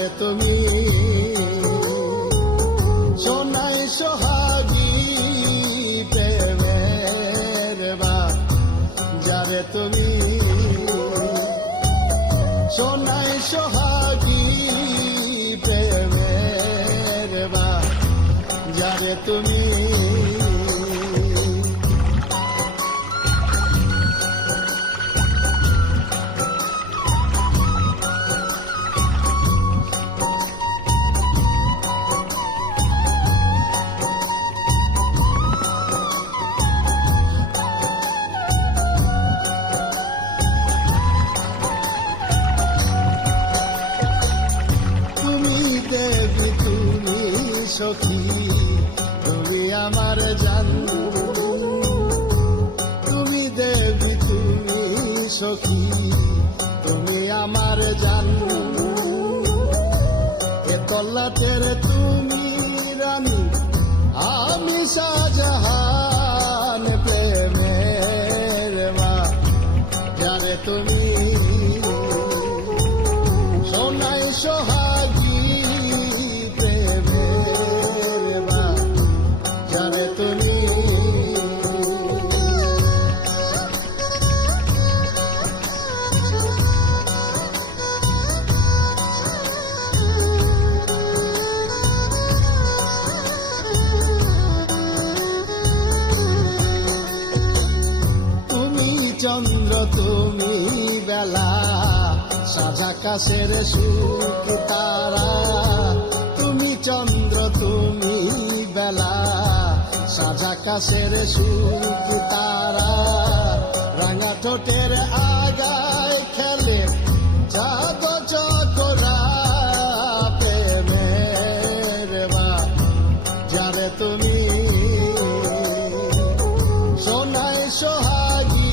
যারে তুমি সোনাই সোহাগী প্রেমের বাঘ, যারে তুমি সোনাই সোহাগী প্রেমের বাঘ, যারে তুমি সখী, তুমি আমার জান, তুমি দেবী, তুমি সখী, তুমি আমার জান, এ তল্লাটের তুমি রানী, আমি শাহজাহান প্রেমের মা, যারে তুমি সোনাই সোহাগী চন্দ্র, তুমি বেলা, সাজা কাশের সুখ তারা, তুমি চন্দ্র, তুমি বেলা, সাজা কাশের সুখ তারা, রাঙা ঠোঁটের আগায় খেলে জাগ চকরা প্রেমের বাঘ, যারে তুমি সোনাই সোহাগী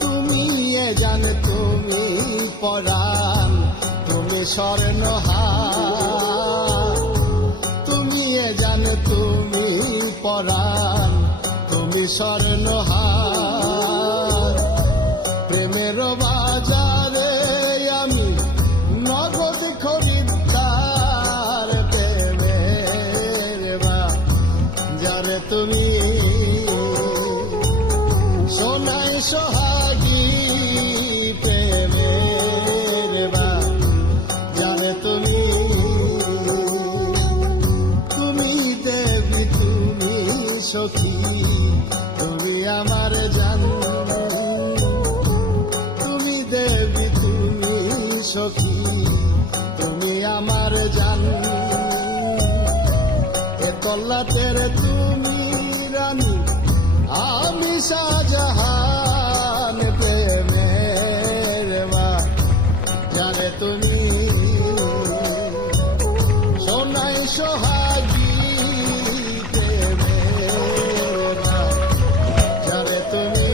তুমি জান, তুমি পরাণ, তুমি স্বর্ণহার, তুমি জান, তুমি পরাণ, তুমি স্বর্ণহার, প্রেমের বাজারে আমি নগদ খরিদ্দার প্রেমের বাঘ, যারে তুমি সোনাই সোহাগী প্রেমের বাঘ, যারে তুমি তুমি দেবী, তুমি সখী, তুমি আমার জান, তুমি দেবী, তুমি সখী, তুমি আমার জান, এ তল্লাটের তুমি রানী, আমি শাহজাহান প্রেমের বাঘ, যারে তুমি সোনাই সোহাগী প্রেমের বাঘ, যারে তুমি